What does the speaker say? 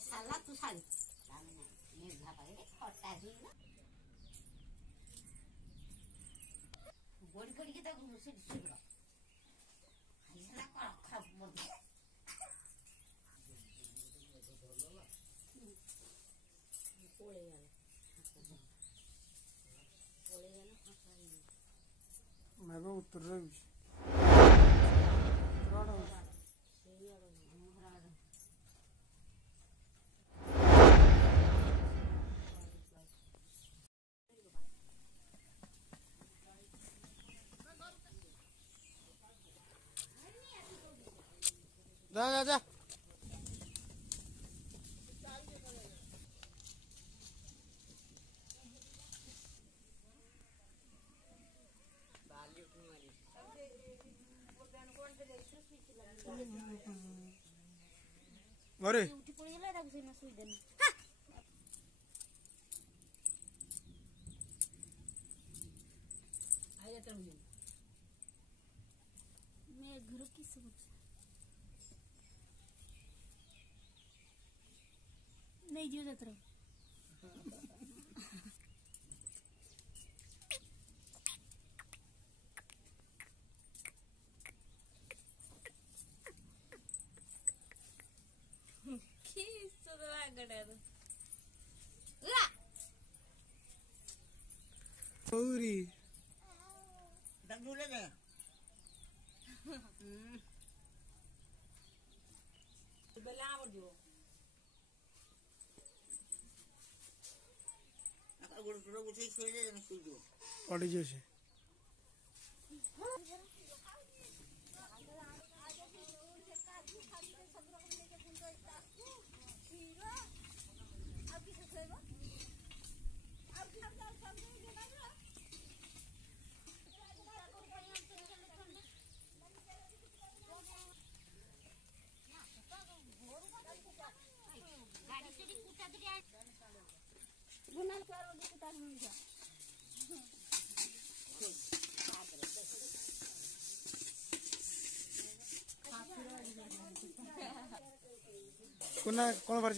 साला तू साली मेघा पागे खट्टा दी ना गोड़ी गोड़ी के तक मुझसे सुन ऐसा का खा मर कोले यार मैं भी उतर रही हूँ जा जा जा अरे उठी पड़ी गला ताको सेना सुई देनी आया तर मुझे मैं घर की सब नहीं दियो जात रहा पूरी दंगुले दे बेला आवर दियो आका गुड़ गुड़ गुछे छेले देने सुई दियो पड़ी जैसे कौन बार